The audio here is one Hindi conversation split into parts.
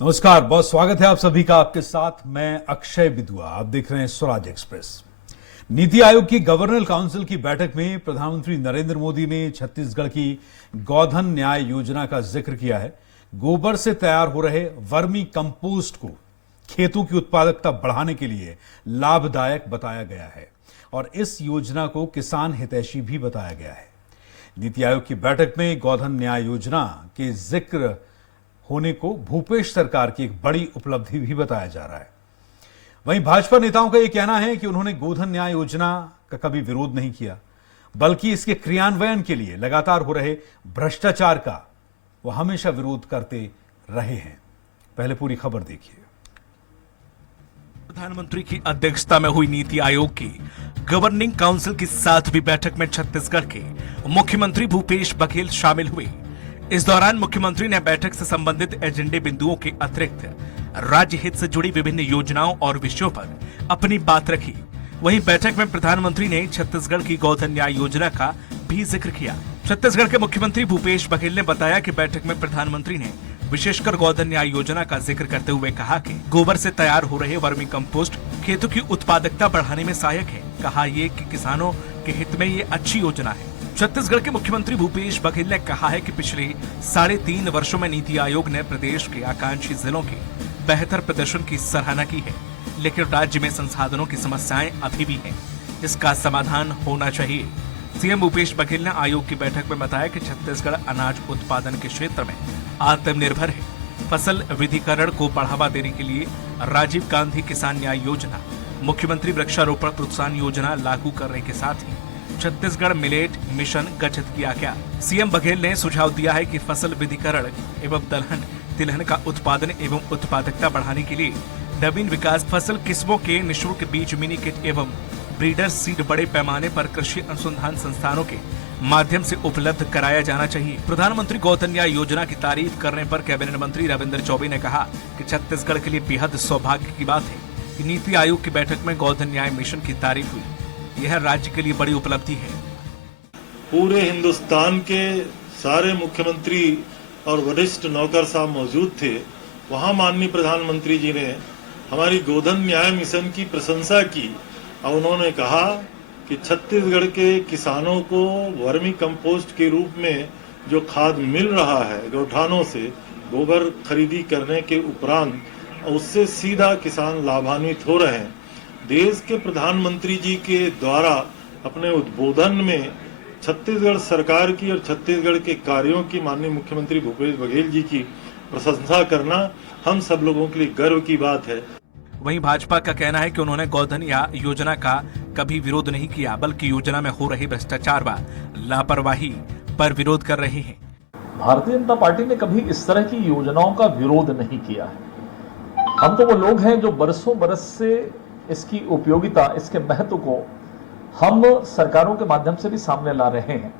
नमस्कार, बहुत स्वागत है आप सभी का। आपके साथ मैं अक्षय बिदुआ। आप देख रहे हैं स्वराज एक्सप्रेस। नीति आयोग की गवर्नर काउंसिल की बैठक में प्रधानमंत्री नरेंद्र मोदी ने छत्तीसगढ़ की गोधन न्याय योजना का जिक्र किया है। गोबर से तैयार हो रहे वर्मी कंपोस्ट को खेतों की उत्पादकता बढ़ाने के लिए लाभदायक बताया गया है और इस योजना को किसान हितैषी भी बताया गया है। नीति आयोग की बैठक में गोधन न्याय योजना के जिक्र होने को भूपेश सरकार की एक बड़ी उपलब्धि भी बताया जा रहा है। वहीं भाजपा नेताओं का यह कहना है कि उन्होंने गोधन न्याय योजना का कभी विरोध नहीं किया, बल्कि इसके क्रियान्वयन के लिए लगातार हो रहे भ्रष्टाचार का वो हमेशा विरोध करते रहे हैं। पहले पूरी खबर देखिए। प्रधानमंत्री की अध्यक्षता में हुई नीति आयोग की गवर्निंग काउंसिल की 7वीं बैठक में छत्तीसगढ़ के मुख्यमंत्री भूपेश बघेल शामिल हुए। इस दौरान मुख्यमंत्री ने बैठक से संबंधित एजेंडे बिंदुओं के अतिरिक्त राज्य हित से जुड़ी विभिन्न योजनाओं और विषयों पर अपनी बात रखी। वहीं बैठक में प्रधानमंत्री ने छत्तीसगढ़ की गोधन न्याय योजना का भी जिक्र किया। छत्तीसगढ़ के मुख्यमंत्री भूपेश बघेल ने बताया कि बैठक में प्रधानमंत्री ने विशेषकर गोधन न्याय योजना का जिक्र करते हुए कहा कि गोबर से तैयार हो रहे वर्मी कंपोस्ट खेतों की उत्पादकता बढ़ाने में सहायक है। कहा ये कि किसानों के हित में ये अच्छी योजना है। छत्तीसगढ़ के मुख्यमंत्री भूपेश बघेल ने कहा है कि पिछले 3.5 वर्षों में नीति आयोग ने प्रदेश के आकांक्षी जिलों के बेहतर प्रदर्शन की सराहना की है, लेकिन राज्य में संसाधनों की समस्याएं अभी भी हैं, जिसका समाधान होना चाहिए। सीएम भूपेश बघेल ने आयोग की बैठक में बताया कि छत्तीसगढ़ अनाज उत्पादन के क्षेत्र में आत्मनिर्भर है। फसल विधिकरण को बढ़ावा देने के लिए राजीव गांधी किसान न्याय योजना, मुख्यमंत्री वृक्षारोपण प्रोत्साहन योजना लागू करने के साथ ही छत्तीसगढ़ मिलेट मिशन गठित किया गया। सीएम बघेल ने सुझाव दिया है कि फसल विधिकरण एवं दलहन तिलहन का उत्पादन एवं उत्पादकता बढ़ाने के लिए नवीन विकास फसल किस्मों के निःशुल्क बीज मिनी किट एवं ब्रीडर सीड बड़े पैमाने पर कृषि अनुसंधान संस्थानों के माध्यम से उपलब्ध कराया जाना चाहिए। प्रधानमंत्री गोधन न्याय योजना की तारीफ करने पर कैबिनेट मंत्री रविंद्र चौबे ने कहा कि छत्तीसगढ़ के लिए बेहद सौभाग्य की बात है कि नीति आयोग की बैठक में गोधन न्याय मिशन की तारीफ हुई। यह राज्य के लिए बड़ी उपलब्धि है। पूरे हिंदुस्तान के सारे मुख्यमंत्री और वरिष्ठ नौकर साहब मौजूद थे। वहां माननीय प्रधानमंत्री जी ने हमारी गोधन न्याय मिशन की प्रशंसा की और उन्होंने कहा कि छत्तीसगढ़ के किसानों को वर्मी कंपोस्ट के रूप में जो खाद मिल रहा है गौठानों से गोबर खरीदी करने के उपरांत उससे सीधा किसान लाभान्वित हो रहे हैं। देश के प्रधानमंत्री जी के द्वारा अपने उद्बोधन में छत्तीसगढ़ सरकार की और छत्तीसगढ़ के कार्यों की माननीय मुख्यमंत्री भूपेश बघेल जी की प्रशंसा करना हम सब लोगों के लिए गर्व की बात है। वहीं भाजपा का कहना है कि उन्होंने गोधन या योजना का कभी विरोध नहीं किया, बल्कि योजना में हो रही भ्रष्टाचार व लापरवाही पर विरोध कर रहे हैं। भारतीय जनता पार्टी ने कभी इस तरह की योजनाओं का विरोध नहीं किया है। हम तो वो लोग हैं जो बरसों बरस से इसकी उपयोगिता, इसके महत्व को हम सरकारों के माध्यम से भी सामने ला रहे हैं,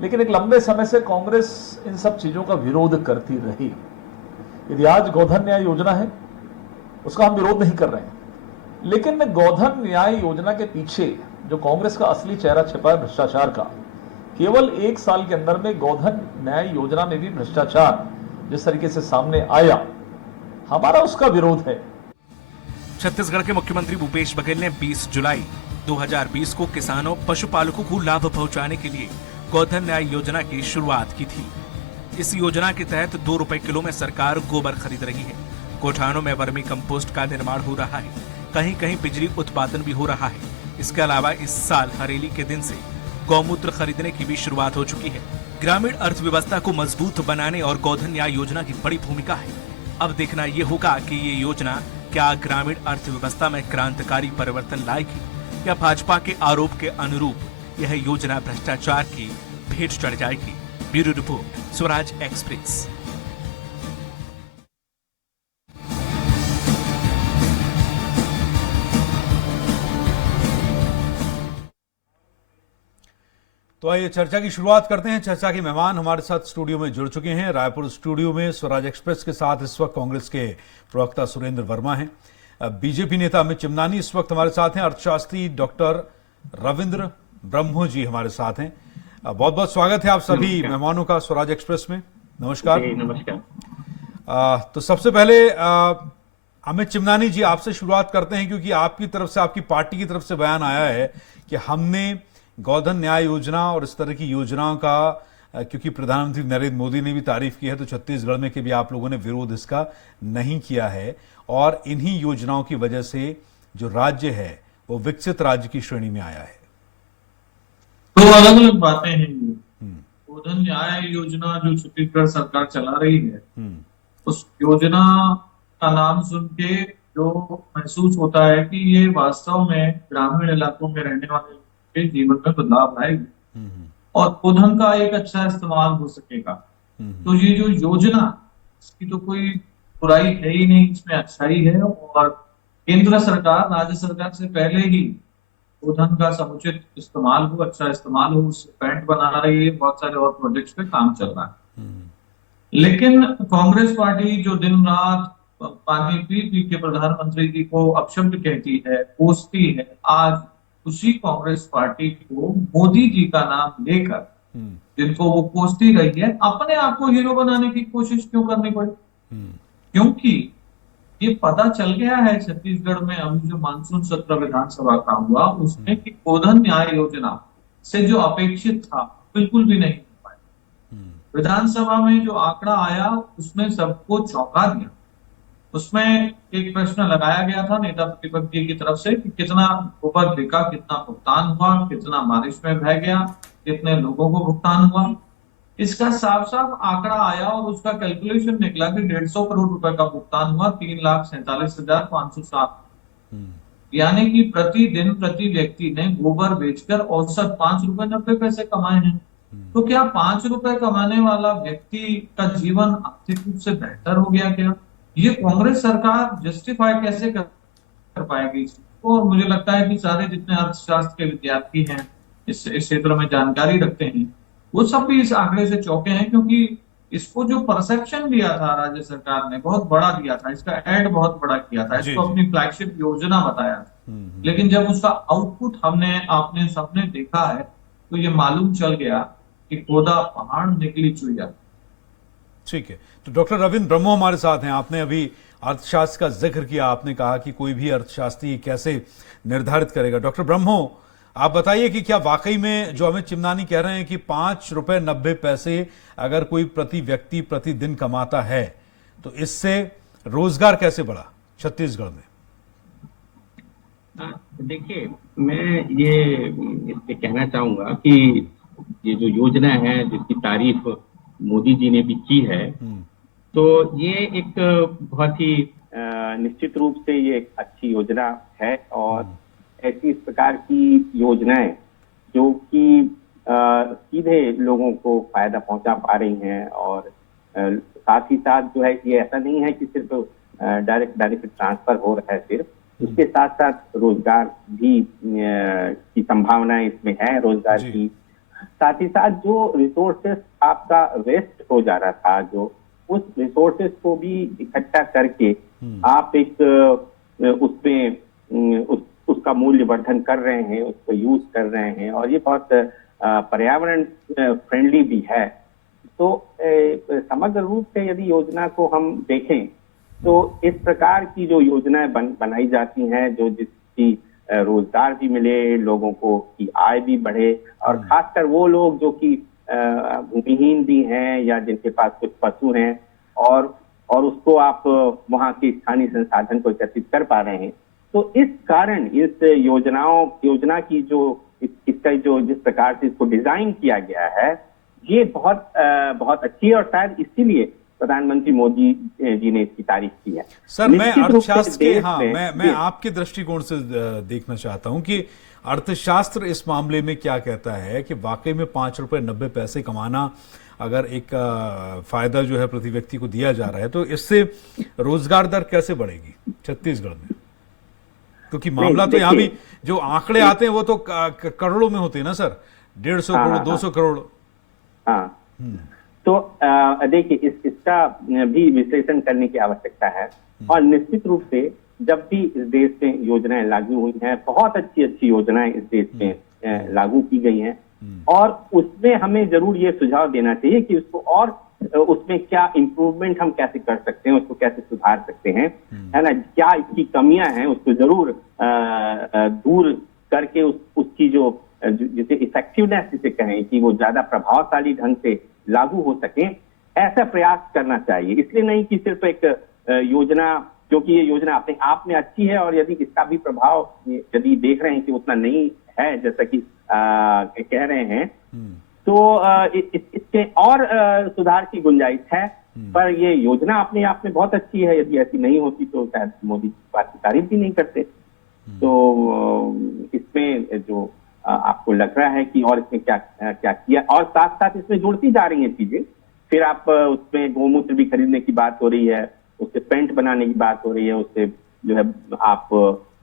लेकिन एक लंबे समय से कांग्रेस इन सब चीजों का विरोध करती रही। यदि आज गोधन न्याय योजना है उसका हम विरोध नहीं कर रहे हैं, लेकिन गोधन न्याय योजना के पीछे जो कांग्रेस का असली चेहरा छिपा है भ्रष्टाचार का, केवल 1 साल के अंदर में गोधन न्याय योजना में भी भ्रष्टाचार जिस तरीके से सामने आया, हमारा उसका विरोध है। छत्तीसगढ़ के मुख्यमंत्री भूपेश बघेल ने 20 जुलाई 2020 को किसानों पशुपालकों को लाभ पहुंचाने के लिए गोधन न्याय योजना की शुरुआत की थी। इस योजना के तहत 2 रुपए किलो में सरकार गोबर खरीद रही है। गौठानों में वर्मी कंपोस्ट का निर्माण हो रहा है, कहीं कहीं बिजली उत्पादन भी हो रहा है। इसके अलावा इस साल हरेली के दिन से गौमूत्र खरीदने की भी शुरुआत हो चुकी है। ग्रामीण अर्थव्यवस्था को मजबूत बनाने और गोधन न्याय योजना की बड़ी भूमिका है। अब देखना ये होगा कि ये योजना क्या ग्रामीण अर्थव्यवस्था में क्रांतिकारी परिवर्तन लाएगी या भाजपा के आरोप के अनुरूप यह योजना भ्रष्टाचार की भेंट चढ़ जाएगी। Bureau report, Swaraj express. तो आइए चर्चा की शुरुआत करते हैं। चर्चा के मेहमान हमारे साथ स्टूडियो में जुड़ चुके हैं। रायपुर स्टूडियो में स्वराज एक्सप्रेस के साथ इस वक्त कांग्रेस के प्रवक्ता सुरेंद्र वर्मा हैं। बीजेपी नेता अमित चिमनानी इस वक्त हमारे साथ हैं। अर्थशास्त्री डॉक्टर रविंद्र ब्रह्मो जी हमारे साथ हैं। बहुत बहुत स्वागत है आप सभी मेहमानों का स्वराज एक्सप्रेस में। नमस्कार। नमस्कार। तो सबसे पहले अमित चिमनानी जी, आपसे शुरुआत करते हैं, क्योंकि आपकी तरफ से, आपकी पार्टी की तरफ से बयान आया है कि हमने गोधन न्याय योजना और इस तरह की योजनाओं का, क्योंकि प्रधानमंत्री नरेंद्र मोदी ने भी तारीफ की है, तो छत्तीसगढ़ में के भी आप लोगों ने विरोध इसका नहीं किया है, और इन्हीं योजनाओं की वजह से जो राज्य है वो विकसित राज्य की श्रेणी में आया है। दो अलग अलग बातें हैं ये। गोधन न्याय योजना जो छत्तीसगढ़ सरकार चला रही है, उस योजना का नाम सुन के जो महसूस होता है कि ये वास्तव में ग्रामीण इलाकों में रहने वाले लोगों के जीवन में बदलाव लाएगी और गोधन का एक अच्छा इस्तेमाल हो सकेगा। तो ये जो योजना, इसकी तो कोई बुराई है ही नहीं, इसमें अच्छाई है। और केंद्र सरकार राज्य सरकार से पहले ही गोधन का समुचित इस्तेमाल हो, अच्छा इस्तेमाल हो, उससे पैंट बना रही है, बहुत सारे और प्रोजेक्ट्स पे काम चल रहा है। लेकिन कांग्रेस पार्टी जो दिन रात पानी पी पी के प्रधानमंत्री जी को अपशब्द कहती है, कोसती है, आज उसी कांग्रेस पार्टी को मोदी जी का नाम लेकर, जिनको वो कोसती रही है, अपने आप को हीरो बनाने की कोशिश क्यों करनी पड़ी? क्योंकि ये पता चल गया है छत्तीसगढ़ में अभी जो मानसून सत्र विधानसभा का हुआ उसमें कि गोधन न्याय योजना से जो अपेक्षित था बिल्कुल भी नहीं हो पाया। विधानसभा में जो आंकड़ा आया उसमें सबको चौंका दिया। उसमें एक प्रश्न लगाया गया था नेता प्रतिपक्ष की तरफ से कि कितना गोबर बिका, कितना भुगतान हुआ, कितना बारिश में बह गया, कितने लोगों को भुगतान हुआ। इसका साफ साफ आंकड़ा आया और उसका कैलकुलेशन निकला कि 150 करोड़ रुपए का भुगतान हुआ, 3,47,507, यानी कि प्रतिदिन प्रति व्यक्ति ने गोबर बेचकर औसत 5 रुपए 90 पैसे कमाए हैं। तो क्या 5 रुपए कमाने वाला व्यक्ति का जीवन आर्थिक रूप से बेहतर हो गया क्या? ये कांग्रेस सरकार जस्टिफाई कैसे कर पाएगी इसको? और मुझे लगता है कि सारे जितने अर्थशास्त्र के विद्यार्थी हैं, इस क्षेत्र में जानकारी रखते हैं, वो सब भी इस आंकड़े से चौंके हैं, क्योंकि इसको जो परसेप्शन दिया था राज्य सरकार ने बहुत बड़ा दिया था, इसका एड बहुत बड़ा किया था, इसको अपनी फ्लैगशिप योजना बताया था। लेकिन जब उसका आउटपुट आपने सबने देखा है तो ये मालूम चल गया कि खोदा पहाड़ निकली चुईया। ठीक है, तो डॉक्टर रविंद्र ब्रह्मो हमारे साथ हैं। आपने अभी अर्थशास्त्र का जिक्र किया, आपने कहा कि कोई भी अर्थशास्त्री कैसे निर्धारित करेगा। डॉक्टर ब्रह्मो, आप बताइए कि क्या वाकई में जो अमित चिमनानी कह रहे हैं कि 5 रुपए 90 पैसे अगर कोई प्रति व्यक्ति प्रतिदिन कमाता है तो इससे रोजगार कैसे बढ़ा छत्तीसगढ़ में? देखिए, मैं ये इससे कहना चाहूंगा कि ये जो योजना है जिसकी तारीफ मोदी जी ने भी की है, तो ये एक बहुत ही निश्चित रूप से ये एक अच्छी योजना है। और ऐसी इस प्रकार की योजनाएं जो कि सीधे लोगों को फायदा पहुंचा पा रही हैं, और साथ ही साथ जो है ये ऐसा नहीं है कि सिर्फ डायरेक्ट बेनिफिट ट्रांसफर हो रहा है सिर्फ, उसके साथ साथ रोजगार भी की संभावनाएं इसमें है, रोजगार की। साथ ही साथ जो रिसोर्सेस आपका वेस्ट हो जा रहा था, जो उस रिसोर्सेस को भी इकट्ठा करके आप एक उसमें उसका मूल्य वर्धन कर रहे हैं, उसको यूज कर रहे हैं, और ये बहुत पर्यावरण फ्रेंडली भी है। तो समग्र रूप से यदि योजना को हम देखें तो इस प्रकार की जो योजनाएं बनाई जाती हैं, जो जिसकी रोजगार भी मिले, लोगों को की आय भी बढ़े, और खासकर वो लोग जो कि भूमिहीन भी हैं या जिनके पास कुछ पशु हैं, और उसको आप वहाँ के स्थानीय संसाधन को एकत्रित कर पा रहे हैं। तो इस कारण इस योजना की जो इसका जो जिस प्रकार से इसको डिजाइन किया गया है, ये बहुत अच्छी है, और शायद इसीलिए प्रधानमंत्री मोदी जी ने इसकी तारीफ की है। सर, मैं अर्थशास्त्र के मैं आपके दृष्टिकोण से देखना चाहता हूं कि अर्थशास्त्र इस मामले में क्या कहता है कि वाकई में 5 रुपए 90 पैसे कमाना अगर एक फायदा जो है प्रति व्यक्ति को दिया जा रहा है, तो इससे रोजगार दर कैसे बढ़ेगी छत्तीसगढ़ में? क्योंकि मामला तो यहाँ भी जो आंकड़े आते हैं वो तो करोड़ों में होते हैं ना सर, 150 करोड़ 200 करोड़। हाँ, तो देखिए इसका भी विश्लेषण करने की आवश्यकता है। और निश्चित रूप से जब भी इस देश में योजनाएं लागू हुई हैं, बहुत अच्छी योजनाएं इस देश में लागू की गई हैं, और उसमें हमें जरूर ये सुझाव देना चाहिए कि उसको और उसमें क्या इम्प्रूवमेंट हम कैसे कर सकते हैं, उसको कैसे सुधार सकते हैं, है ना, क्या इसकी कमियां हैं उसको जरूर दूर करके उसकी जो जिसे इफेक्टिवनेस जिसे कहें कि वो ज्यादा प्रभावशाली ढंग से लागू हो सके, ऐसा प्रयास करना चाहिए। इसलिए नहीं कि सिर्फ एक योजना, क्योंकि ये योजना अपने आप में अच्छी है और यदि इसका भी प्रभाव यदि देख रहे हैं कि उतना नहीं है जैसा कि कह रहे हैं, तो इसके और सुधार की गुंजाइश है। पर ये योजना अपने आप में बहुत अच्छी है, यदि ऐसी नहीं होती तो शायद मोदी इस बात की तारीफ भी नहीं करते। तो इसमें जो आपको लग रहा है कि और इसमें क्या क्या किया, और साथ साथ इसमें जुड़ती जा रही हैं चीजें, फिर आप उसमें गोमूत्र भी खरीदने की बात हो रही है, उससे पेंट बनाने की बात हो रही है, उससे जो है आप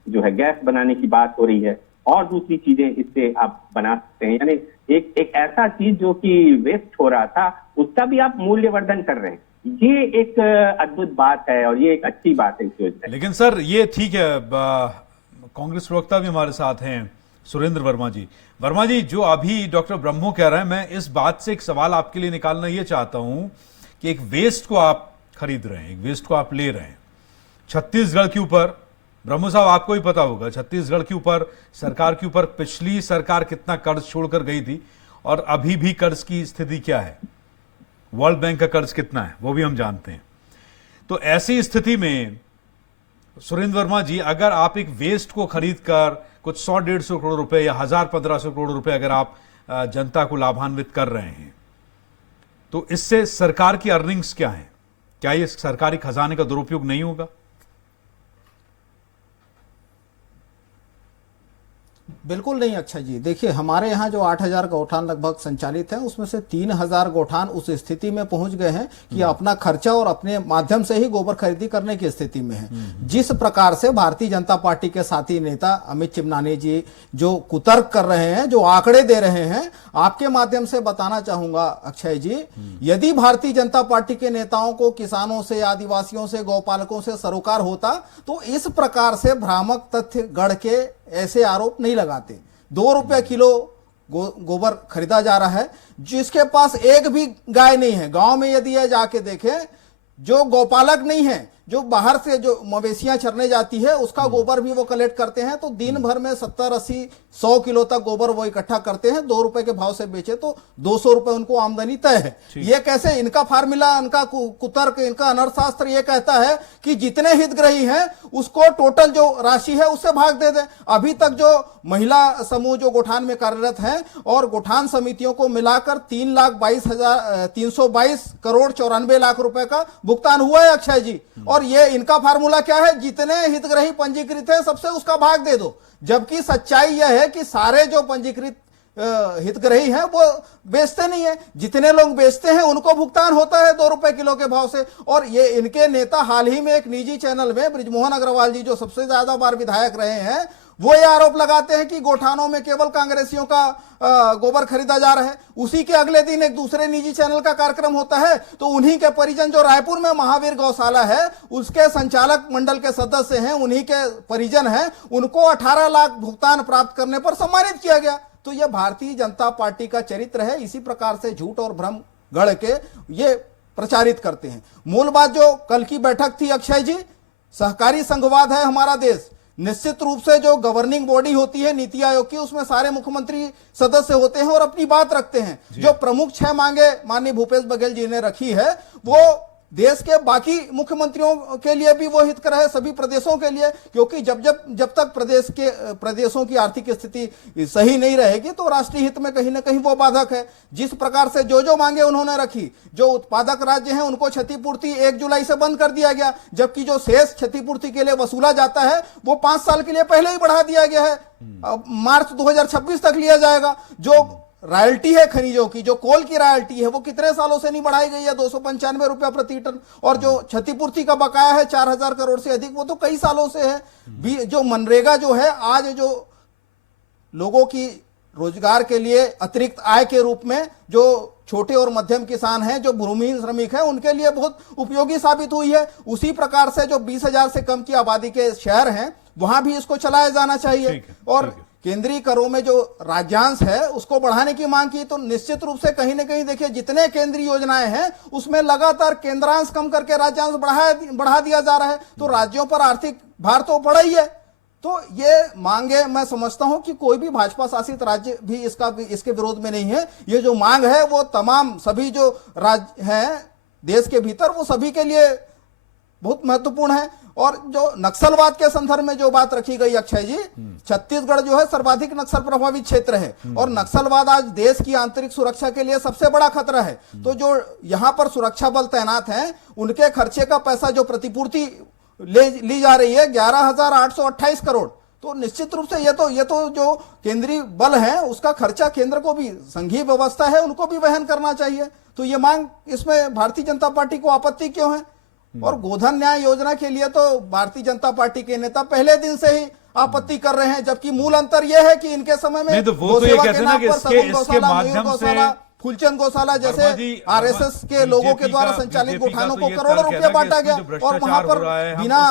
जो है गैस बनाने की बात हो रही है, और दूसरी चीजें इससे आप बना सकते हैं। यानी एक ऐसा चीज जो कि वेस्ट हो रहा था उसका भी आप मूल्यवर्धन कर रहे हैं। ये एक अद्भुत बात है और ये एक अच्छी बात है इस योजना। लेकिन सर ये ठीक है, कांग्रेस प्रवक्ता भी हमारे साथ हैं सुरेंद्र वर्मा जी। वर्मा जी, जो अभी डॉक्टर ब्रह्मो कह रहे हैं, मैं इस बात से एक सवाल आपके लिए निकालना ये चाहता हूं कि एक वेस्ट को आप खरीद रहे हैं, एक वेस्ट को आप ले रहे हैं, छत्तीसगढ़ के ऊपर, ब्रह्मो साहब आपको ही पता होगा छत्तीसगढ़ के ऊपर सरकार के ऊपर पिछली सरकार कितना कर्ज छोड़कर गई थी और अभी भी कर्ज की स्थिति क्या है, वर्ल्ड बैंक का कर्ज कितना है वो भी हम जानते हैं। तो ऐसी स्थिति में सुरेंद्र वर्मा जी, अगर आप एक वेस्ट को खरीद कर कुछ 100-150 करोड़ रुपए या 1000-1500 करोड़ रुपए अगर आप जनता को लाभान्वित कर रहे हैं, तो इससे सरकार की अर्निंग्स क्या है? क्या ये सरकारी खजाने का दुरुपयोग नहीं होगा? बिल्कुल नहीं अक्षय जी। देखिए, हमारे यहाँ जो 8000 गौठान लगभग संचालित हैं, उसमें से 3000 गौठान उस स्थिति में पहुंच गए हैं कि अपना खर्चा और अपने माध्यम से ही गोबर खरीदी करने की स्थिति में है। जिस प्रकार से भारतीय जनता पार्टी के साथी नेता अमित चिमनानी जी जो कुतर्क कर रहे हैं, जो आंकड़े दे रहे हैं, आपके माध्यम से बताना चाहूंगा अक्षय जी, यदि भारतीय जनता पार्टी के नेताओं को किसानों से, आदिवासियों से, गौपालकों से सरोकार होता तो इस प्रकार से भ्रामक तथ्य गढ़ के ऐसे आरोप नहीं लगाते। 2 रुपए किलो गोबर खरीदा जा रहा है, जिसके पास एक भी गाय नहीं है, गांव में यदि यह जाके देखें, जो गौपालक नहीं है, जो बाहर से जो मवेशियां चरने जाती है, उसका गोबर भी वो कलेक्ट करते हैं, तो दिन भर में 70, 80, 100 किलो तक गोबर वो इकट्ठा करते हैं। 2 रुपए के भाव से बेचे तो 200 रुपए उनको आमदनी तय है। ये कैसे? इनका फार्मूला, इनका कुतर्क, इनका अनर्थशास्त्र ये कहता है कि जितने हितग्राही हैं उसको टोटल जो राशि है उससे भाग दे दें। अभी तक जो महिला समूह जो गोठान में कार्यरत हैं और गोठान समितियों को मिलाकर 3,22 करोड़ 94 लाख रुपए का भुगतान हुआ है अक्षय जी। और ये इनका फार्मूला क्या है? जितने हितग्राही पंजीकृत है सबसे उसका भाग दे दो। जबकि सच्चाई यह है कि सारे जो पंजीकृत हितग्राही हैं वो बेचते नहीं है, जितने लोग बेचते हैं उनको भुगतान होता है 2 रुपए किलो के भाव से। और ये इनके नेता हाल ही में एक निजी चैनल में बृजमोहन अग्रवाल जी जो सबसे ज्यादा बार विधायक रहे हैं, वो ये आरोप लगाते हैं कि गोठानों में केवल कांग्रेसियों का गोबर खरीदा जा रहा है। उसी के अगले दिन एक दूसरे निजी चैनल का कार्यक्रम होता है तो उन्हीं के परिजन जो रायपुर में महावीर गौशाला है उसके संचालक मंडल के सदस्य हैं, उन्हीं के परिजन हैं, उनको 18 लाख भुगतान प्राप्त करने पर सम्मानित किया गया। तो यह भारतीय जनता पार्टी का चरित्र है। इसी प्रकार से झूठ और भ्रम गढ़ के ये प्रचारित करते हैं। मूल बात जो कल की बैठक थी अक्षय जी, सहकारी संघवाद है हमारा देश। निश्चित रूप से जो गवर्निंग बॉडी होती है नीति आयोग की, उसमें सारे मुख्यमंत्री सदस्य होते हैं और अपनी बात रखते हैं। जो प्रमुख 6 मांगे माननीय भूपेश बघेल जी ने रखी है, वो देश के बाकी मुख्यमंत्रियों के लिए भी वो हितकर है, सभी प्रदेशों के लिए, क्योंकि जब तक प्रदेशों की आर्थिक स्थिति सही नहीं रहेगी तो राष्ट्रीय हित में कहीं ना कहीं वो बाधक है। जिस प्रकार से जो मांगे उन्होंने रखी, जो उत्पादक राज्य हैं उनको क्षतिपूर्ति 1 जुलाई से बंद कर दिया गया, जबकि जो शेष क्षतिपूर्ति के लिए वसूला जाता है वो 5 साल के लिए पहले ही बढ़ा दिया गया है, मार्च 2026 तक लिया जाएगा। जो रॉयल्टी है खनिजों की, जो कोल की रॉयल्टी है, वो कितने सालों से नहीं बढ़ाई गई है, 295 रुपया प्रति टन। और जो क्षतिपूर्ति का बकाया है 4000 करोड़ से अधिक, वो तो कई सालों से है। जो मनरेगा जो है, आज जो लोगों की रोजगार के लिए अतिरिक्त आय के रूप में जो छोटे और मध्यम किसान हैं, जो भूमिहीन श्रमिक हैं, उनके लिए बहुत उपयोगी साबित हुई है। उसी प्रकार से जो 20,000 से कम की आबादी के शहर हैं वहां भी इसको चलाया जाना चाहिए। और केंद्रीय करों में जो राज्यांश है उसको बढ़ाने की मांग की, तो निश्चित रूप से कहीं ना कहीं देखिए जितने केंद्रीय योजनाएं हैं उसमें लगातार केंद्रांश कम करके राज्यांश बढ़ा दिया जा रहा है, तो राज्यों पर आर्थिक भार तो बढ़ा ही है। तो ये मांगे मैं समझता हूं कि कोई भी भाजपा शासित राज्य भी इसके विरोध में नहीं है। ये जो मांग है वो तमाम सभी जो राज्य हैं देश के भीतर वो सभी के लिए बहुत महत्वपूर्ण है। और जो नक्सलवाद के संदर्भ में जो बात रखी गई अक्षय जी, छत्तीसगढ़ जो है सर्वाधिक नक्सल प्रभावित क्षेत्र है और नक्सलवाद आज देश की आंतरिक सुरक्षा के लिए सबसे बड़ा खतरा है। तो जो यहां पर सुरक्षा बल तैनात हैं उनके खर्चे का पैसा जो प्रतिपूर्ति ली जा रही है 11,828 करोड़, तो निश्चित रूप से ये तो जो केंद्रीय बल है उसका खर्चा केंद्र को भी, संघीय व्यवस्था है उनको भी वहन करना चाहिए। तो ये मांग, इसमें भारतीय जनता पार्टी को आपत्ति क्यों है? और गोधन न्याय योजना के लिए तो भारतीय जनता पार्टी के नेता पहले दिन से ही आपत्ति कर रहे हैं, जबकि मूल अंतर यह है कि इनके समय में तो वो तो ये कहते हैं ना कि इसके माध्यम से फूलचंद गौशाला जैसे आरएसएस के लोगों के द्वारा संचालित गोठानों को करोड़ों रुपया बांटा गया और वहां पर बिना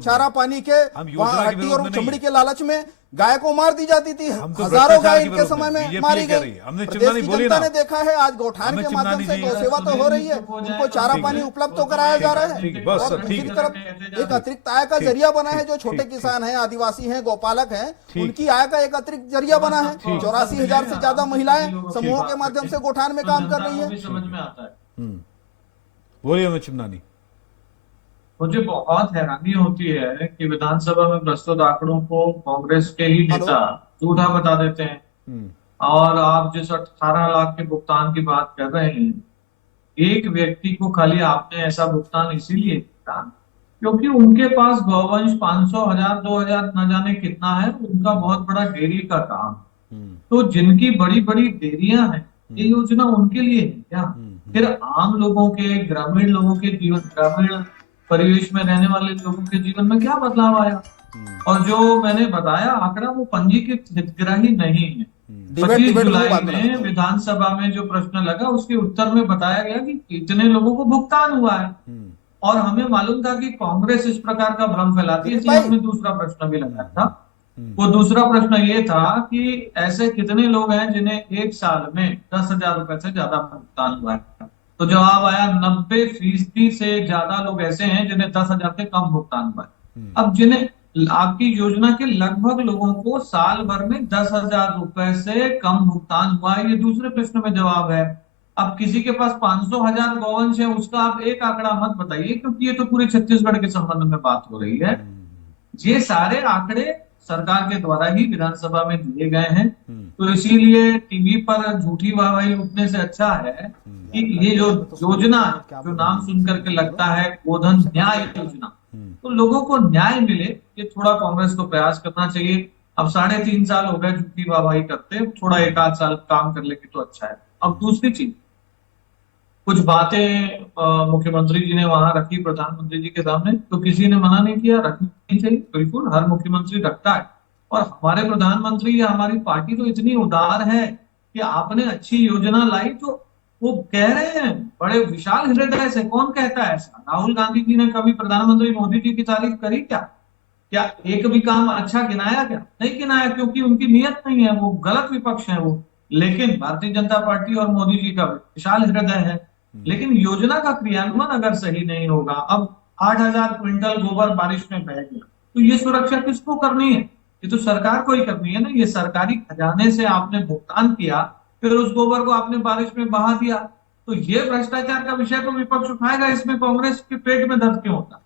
चारा पानी के हड्डी और चमड़ी के लालच में गाय को मार दी जाती थी। हजारों गाय इनके समय में मारी गई। प्रदेश की जनता ने देखा है आज गौठान के माध्यम से गौसेवा तो हो रही है, उनको चारा पानी उपलब्ध तो कराया जा रहा है और दूसरी तरफ एक अतिरिक्त आय का जरिया बना है। जो छोटे किसान हैं, आदिवासी हैं, गौपालक हैं, उनकी आय का एक अतिरिक्त जरिया बना है। 84,000 से ज्यादा महिलाएं समूहों के माध्यम से गोठान में काम कर रही है। समझ में आता है। बोलिए अमित चिमनानी। मुझे बहुत हैरानी होती है कि विधानसभा में प्रस्तुत आंकड़ों को कांग्रेस के ही नेता झूठा बता देते हैं। और आप जिस 18 लाख के भुगतान की बात कर रहे हैं, एक व्यक्ति को खाली आपने ऐसा भुगतान इसीलिए किया क्योंकि उनके पास गौवंश 500, 1000, 2000 न जाने कितना है, उनका बहुत बड़ा डेयरी का काम। तो जिनकी बड़ी बड़ी डेयरियां हैं, ये योजना उनके लिए है क्या? फिर आम लोगों के, ग्रामीण लोगों के जीवन, ग्रामीण परिवेश में रहने वाले लोगों के जीवन में क्या बदलाव आया? और जो मैंने बताया आंकड़ा वो पंजीकृत हितग्राही नहीं है। 25 जुलाई में विधानसभा में जो प्रश्न लगा उसके उत्तर में बताया गया कि इतने लोगों को भुगतान हुआ है और हमें मालूम था कि कांग्रेस इस प्रकार का भ्रम फैलाती है, इसलिए हमने दूसरा प्रश्न भी लगाया था। वो दूसरा प्रश्न ये था कि ऐसे कितने लोग हैं जिन्हें एक साल में 10,000 रुपए से ज्यादा भुगतान हुआ है? तो जवाब आया 90% से ज्यादा लोग ऐसे हैं जिन्हें 10,000 से कम भुगतान हुआ है। अब जिन्हें आपकी योजना के लगभग लोगों को साल भर में 10,000 रुपए से कम भुगतान हुआ है, ये दूसरे प्रश्न में जवाब है। अब किसी के पास 500,000 गौवंश है, उसका आप एक आंकड़ा मत बताइए क्योंकि ये तो पूरे छत्तीसगढ़ के संबंध में बात हो रही है। ये सारे आंकड़े सरकार के द्वारा ही विधानसभा में दिए गए हैं। तो इसीलिए टीवी पर झूठी वाहवाही उठने से अच्छा है कि ये जो योजना है, जो नाम सुन करके लगता है गोधन न्याय योजना, तो लोगों को न्याय मिले, ये थोड़ा कांग्रेस को प्रयास करना चाहिए। अब 3.5 साल हो गए झूठी वाहवाही करते, थोड़ा 1 आध साल काम कर लेके तो अच्छा है। अब दूसरी चीज, कुछ बातें मुख्यमंत्री जी ने वहां रखी प्रधानमंत्री जी के सामने, तो किसी ने मना नहीं किया, रखनी चाहिए, बिल्कुल हर मुख्यमंत्री रखता है। और हमारे प्रधानमंत्री या हमारी पार्टी तो इतनी उदार है कि आपने अच्छी योजना लाई तो वो कह रहे हैं बड़े विशाल हृदय से। कौन कहता है ऐसा? राहुल गांधी जी ने कभी प्रधानमंत्री मोदी जी की तारीफ करी क्या? क्या एक भी काम अच्छा गिनाया क्या? नहीं गिनाया, क्योंकि उनकी नीयत नहीं है, वो गलत विपक्ष है वो। लेकिन भारतीय जनता पार्टी और मोदी जी का विशाल हृदय है। लेकिन योजना का क्रियान्वयन अगर सही नहीं होगा, अब 8,000 क्विंटल गोबर बारिश में बह गया, तो ये सुरक्षा किसको करनी है? ये तो सरकार को ही करनी है ना। ये सरकारी खजाने से आपने भुगतान किया, फिर उस गोबर को आपने बारिश में बहा दिया, तो ये भ्रष्टाचार का विषय तो विपक्ष उठाएगा। इसमें कांग्रेस के पेट में दर्द क्यों होता?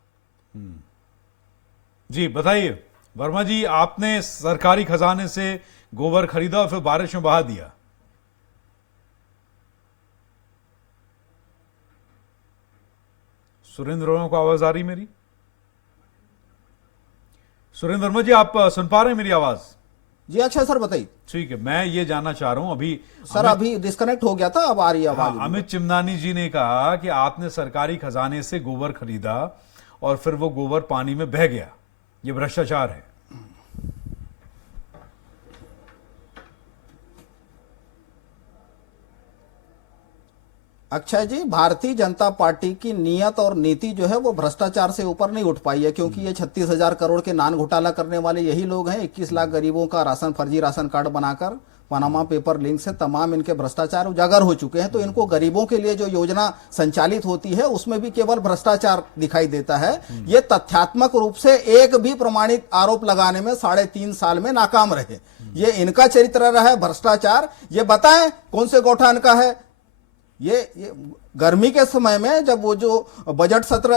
जी बताइए वर्मा जी, आपने सरकारी खजाने से गोबर खरीदा और फिर बारिश में बहा दिया। सुरेंद्र वर्मा को आवाज आ रही मेरी? सुरेंद्र वर्मा जी, आप सुन पा रहे हैं मेरी आवाज? जी अच्छा सर, बताइए। ठीक है, मैं ये जानना चाह रहा हूं, अभी सर अभी डिस्कनेक्ट हो गया था, अब आ रही है आवाज। अमित चिमनानी जी ने कहा कि आपने सरकारी खजाने से गोबर खरीदा और फिर वो गोबर पानी में बह गया, ये भ्रष्टाचार है। अक्षय जी, भारतीय जनता पार्टी की नीयत और नीति जो है वो भ्रष्टाचार से ऊपर नहीं उठ पाई है, क्योंकि ये 36,000 करोड़ के नान घोटाला करने वाले यही लोग हैं। 21 लाख गरीबों का फर्जी राशन कार्ड बनाकर पनामा पेपर लिंक से तमाम इनके भ्रष्टाचार उजागर हो चुके हैं। तो इनको गरीबों के लिए जो योजना संचालित होती है उसमें भी केवल भ्रष्टाचार दिखाई देता है। ये तथ्यात्मक रूप से एक भी प्रमाणित आरोप लगाने में 3.5 साल में नाकाम रहे। ये इनका चरित्र रहा है भ्रष्टाचार। ये बताएं कौन से गौठान का है ये गर्मी के समय में जब वो जो बजट सत्र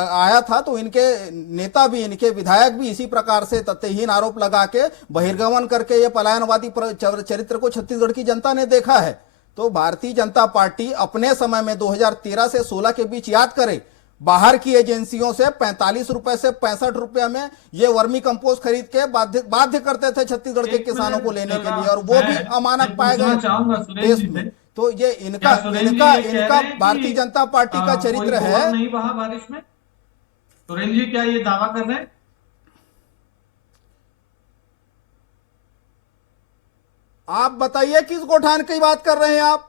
आया था तो इनके नेता भी, इनके विधायक भी इसी प्रकार से तथ्यहीन आरोप लगा के बहिर्गमन करके ये पलायनवादी चरित्र को छत्तीसगढ़ की जनता ने देखा है। तो भारतीय जनता पार्टी अपने समय में 2013 से 16 के बीच याद करे, बाहर की एजेंसियों से 45 रुपए से 65 रुपए में ये वर्मी कंपोस्ट खरीद के बाध्य करते थे छत्तीसगढ़ के किसानों को लेने के लिए, और वो भी अमानक पाए गए देश में। तो ये इनका भारतीय जनता पार्टी का चरित्र है। नहीं बहा बारिश में, सुरेंद्र जी क्या ये दावा कर रहे हैं? आप बताइए किस गौठान की बात कर रहे हैं आप?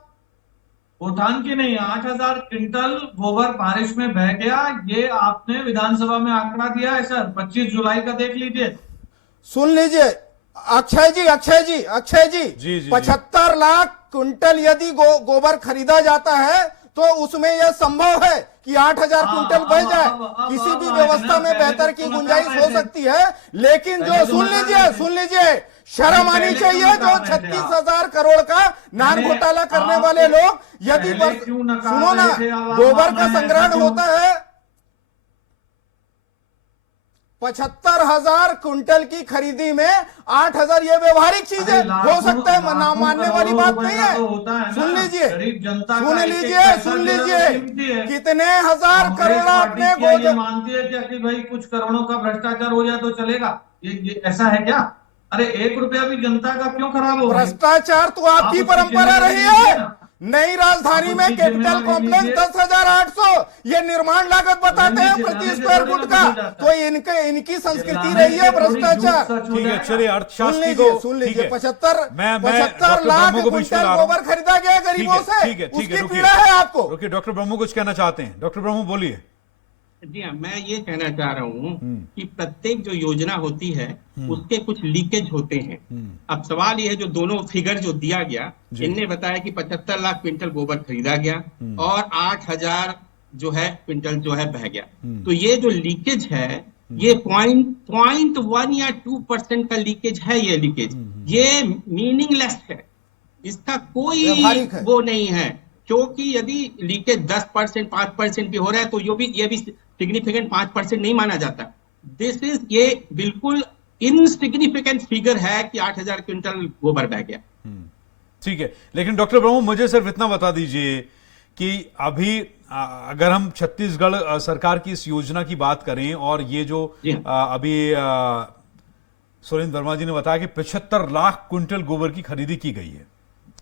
गौठान की नहीं, 8,000 क्विंटल गोबर बारिश में बह गया, ये आपने विधानसभा में आंकड़ा दिया है सर। 25 जुलाई का देख लीजिए, सुन लीजिए अक्षय जी, 75 लाख क्विंटल यदि गोबर खरीदा जाता है तो उसमें यह संभव है कि 8,000 क्विंटल बह जाए। किसी भी व्यवस्था में बेहतर की गुंजाइश हो सकती है, लेकिन जो सुन लीजिए शर्म आनी चाहिए जो 36,000 करोड़ का नान घोटाला करने वाले लोग, यदि सुनो ना, गोबर का संग्रहण होता है 75,000 क्विंटल की खरीदी में 8,000, ये व्यवहारिक चीजें हो सकता है, ना मानने वाली बात नहीं है। सुन लीजिए कितने हजार करोड़ आपने मानती है क्या कि भाई कुछ करोड़ों का भ्रष्टाचार हो जाए तो चलेगा? ये ऐसा है क्या? अरे 1 रुपया भी जनता का क्यों खराब हो? भ्रष्टाचार तो आपकी परंपरा रही है। नई राजधानी में कैपिटल कॉम्प्लेक्स 10,800 ये निर्माण लागत बताते हैं प्रति स्क्वायर फुट का। तो इनकी संस्कृति रही है भ्रष्टाचार। ठीक है, चलिए अर्थशास्त्री को सुन लीजिए 75 लाख क्विंटल गोबर खरीदा गया गरीबों से, उसकी पीड़ा है आपको। रुकिए, डॉक्टर ब्रह्मो कुछ कहना चाहते हैं। डॉक्टर ब्रह्मो बोलिए। जी हाँ, मैं ये कहना चाह रहा हूँ कि प्रत्येक जो योजना होती है उसके कुछ लीकेज होते हैं। अब सवाल ये है, जो दोनों फिगर जो दिया गया, इनने बताया कि 75 लाख क्विंटल गोबर खरीदा गया और 8,000 जो है क्विंटल जो है बह गया। तो ये जो लीकेज है ये 0.1 या 2% का लीकेज है। ये लीकेज ये मीनिंगलेस है, इसका कोई वो नहीं है, क्योंकि यदि लीकेज 10%, 5% भी हो रहा है तो ये भी सिग्निफिकेंट 5% नहीं माना जाता। ये बिल्कुल इनसिग्निफिकेंट फिगर है कि 8,000 क्विंटल गोबर बह गया। ठीक है, लेकिन डॉक्टर ब्रह्मो मुझे सिर्फ इतना बता दीजिए कि अभी अगर हम छत्तीसगढ़ सरकार की इस योजना की बात करें, और ये जो अभी सुरेंद्र वर्मा जी ने बताया कि 75 लाख क्विंटल गोबर की खरीदी की गई है।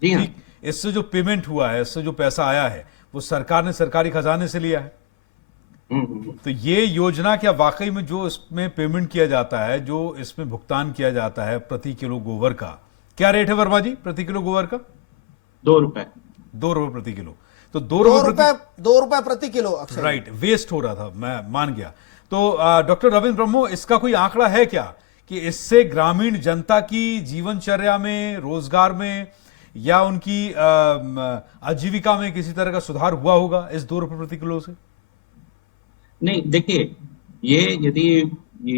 जी हाँ। इससे जो पेमेंट हुआ है, इससे जो पैसा आया है, वो सरकार ने सरकारी खजाने से लिया है। तो ये योजना क्या वाकई में जो इसमें पेमेंट किया जाता है, जो इसमें भुगतान किया जाता है प्रति किलो गोबर का, क्या रेट है वर्मा जी प्रति किलो गोबर का? 2 रुपए। 2 रुपए प्रति किलो। तो 2 रुपए प्रति किलो। राइट, वेस्ट हो रहा था, मैं मान गया। तो डॉक्टर रविंद्र ब्रह्मो, इसका कोई आंकड़ा है क्या कि इससे ग्रामीण जनता की जीवनचर्या में, रोजगार में या उनकी आजीविका में किसी तरह का सुधार हुआ होगा इस 2 रुपए प्रति किलो से? नहीं, देखिए, ये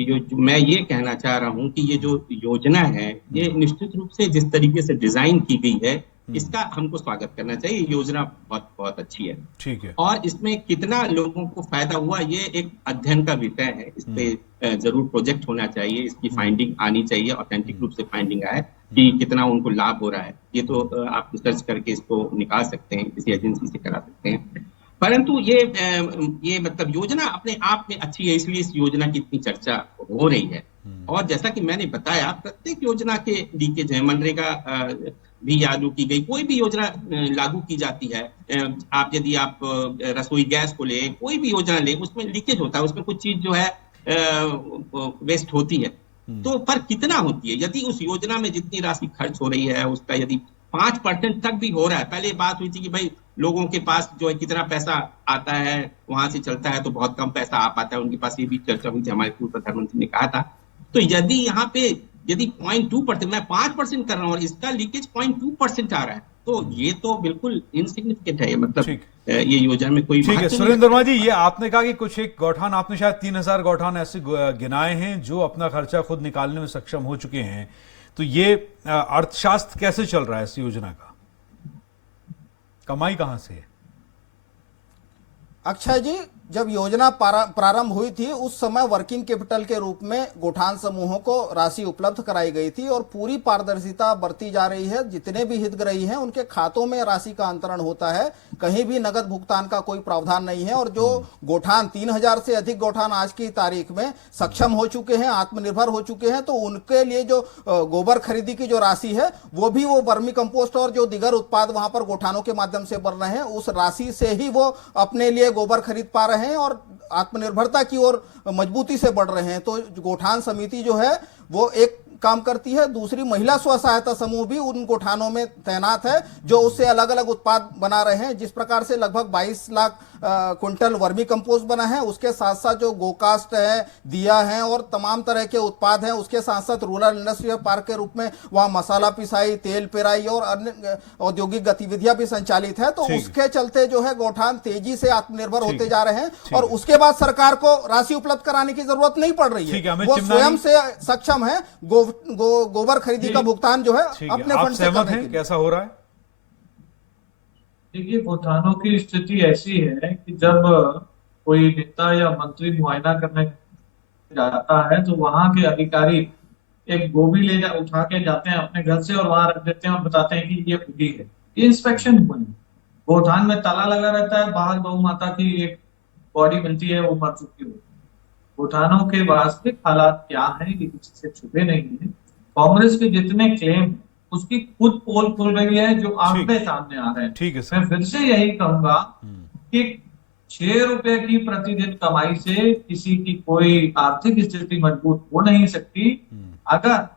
जो मैं ये कहना चाह रहा हूं कि ये जो योजना है ये निश्चित रूप से जिस तरीके से डिजाइन की गई है इसका हमको स्वागत करना चाहिए। योजना बहुत बहुत अच्छी है। ठीक है। और इसमें कितना लोगों को फायदा हुआ ये एक अध्ययन का विषय है। इस पे जरूर प्रोजेक्ट होना चाहिए, इसकी फाइंडिंग आनी चाहिए, ऑथेंटिक रूप से फाइंडिंग आए कि कितना उनको लाभ हो रहा है। ये तो आप रिसर्च करके इसको निकाल सकते हैं, किसी एजेंसी से करा सकते हैं। परंतु ये मतलब योजना अपने आप में अच्छी है, इसलिए इस योजना की इतनी चर्चा हो रही है। और जैसा कि मैंने बताया, प्रत्येक योजना के लीकेज है। मनरेगा भी लागू की गई, कोई भी योजना लागू की जाती है, यदि आप रसोई गैस को ले, कोई भी योजना ले, उसमें लीकेज होता है, उसमें कुछ चीज जो है वेस्ट होती है। तो पर कितना होती है? यदि उस योजना में जितनी राशि खर्च हो रही है उसका यदि 5% तक भी हो रहा है, पहले बात हुई थी कि भाई लोगों के पास जो है कितना पैसा आता है, वहां से चलता है तो बहुत कम पैसा आ पाता है उनके पास, ये भी चर्चा हुई थी, हमारे पूर्व प्रधानमंत्री ने कहा था। तो यदि यहाँ पे यदि 0.2%, मैं 5% कर रहा हूँ और इसका लीकेज 0.2% आ रहा है, तो ये तो बिल्कुल इनसिग्निफिकेंट है, मतलब ये योजना में कोई ठीक है। सुरेंद्र वर्मा जी, ये आपने कहा कि कुछ एक गौठान, आपने शायद 3000 गौठान ऐसे गिनाए हैं जो अपना खर्चा खुद निकालने में सक्षम हो चुके हैं। तो ये अर्थशास्त्र कैसे चल रहा है इस योजना का, कमाई कहां से है? अक्षय जी, जब योजना प्रारंभ हुई थी उस समय वर्किंग कैपिटल के रूप में गौठान समूहों को राशि उपलब्ध कराई गई थी और पूरी पारदर्शिता बरती जा रही है। जितने भी हितग्राही हैं उनके खातों में राशि का अंतरण होता है, कहीं भी नगद भुगतान का कोई प्रावधान नहीं है। और जो गौठान 3000 से अधिक गौठान आज की तारीख में सक्षम हो चुके हैं, आत्मनिर्भर हो चुके हैं, तो उनके लिए जो गोबर खरीदी की जो राशि है वो भी वो वर्मी कंपोस्ट और जो दीगर उत्पाद वहां पर गौठानों के माध्यम से बन रहे हैं, उस राशि से ही वो अपने लिए गोबर खरीद पा रहे हैं और आत्मनिर्भरता की ओर मजबूती से बढ़ रहे हैं। तो गौठान समिति जो है वो एक काम करती है, दूसरी महिला स्व सहायता समूह भी उन गौठानों में तैनात है जो उससे अलग अलग उत्पाद बना रहे हैं। जिस प्रकार से लगभग 22 लाख क्विंटल वर्मी कंपोस्ट बना है, उसके साथ साथ जो गोकास्ट है, दिया है और तमाम तरह के उत्पाद हैं, उसके साथ साथ रूरल इंडस्ट्रियल पार्क के रूप में वहां मसाला पिसाई, तेल पेराई और अन्य औद्योगिक गतिविधियां भी संचालित है। तो उसके चलते जो है गौठान तेजी से आत्मनिर्भर होते जा रहे हैं और उसके बाद सरकार को राशि उपलब्ध कराने की जरूरत नहीं पड़ रही है, वो स्वयं से सक्षम है गोबर खरीदी का भुगतान जो है अपने फंड से करने के लिए। कैसा हो रहा है? देखिए, गौठानों की स्थिति ऐसी है कि जब कोई नेता या मंत्री मुआयना करने जाता है तो वहां के अधिकारी एक गोभी उठा के जाते हैं अपने घर से और वहां रख देते हैं और बताते हैं कि ये उगी है। ये इंस्पेक्शन हुए, गौठान में ताला लगा रहता है, बाहर गौ माता की एक बॉडी मिलती है, वो मर चुकी होती है। गौठानों के वास्तविक हालात क्या हैं ये किसी से छुपे नहीं है। कांग्रेस के जितने क्लेम उसकी खुद पोल खुल रही है, जो आंकड़े सामने आ रहे हैं। ठीक है सर। मैं फिर से यही कहूंगा कि 6 रुपए की प्रतिदिन कमाई से किसी की कोई आर्थिक स्थिति मजबूत हो नहीं सकती। अगर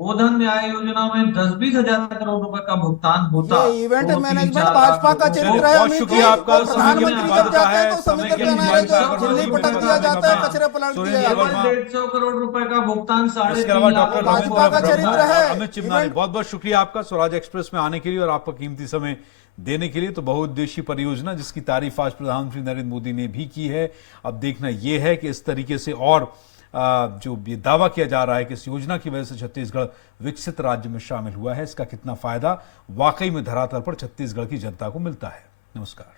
गोधन न्याय योजना में 10-20 हजार करोड़ रुपए का भुगतान होता, ये इवेंट मैनेजमेंट भाजपा का चरित्र है। बहुत शुक्रिया आपका। प्रधानमंत्री जब जाते हैं तो समय के किनारे जो चिल्ली पटक दिया जाता है, कचरे पलट दिया जाता है। 150 करोड़ रुपए का भुगतान, इसके अलावा 3.5 लाख डॉक्टर भाजपा का चरित्र है। अमित चिमनानी, बहुत बहुत शुक्रिया आपका स्वराज एक्सप्रेस में आने के लिए और आपका कीमती समय देने के लिए। तो बहुउद्देशीय परियोजना जिसकी तारीफ आज प्रधानमंत्री नरेंद्र मोदी ने भी की है। अब देखना यह है कि इस तरीके से और जो ये दावा किया जा रहा है कि इस योजना की वजह से छत्तीसगढ़ विकसित राज्य में शामिल हुआ है, इसका कितना फायदा वाकई में धरातल पर छत्तीसगढ़ की जनता को मिलता है। नमस्कार।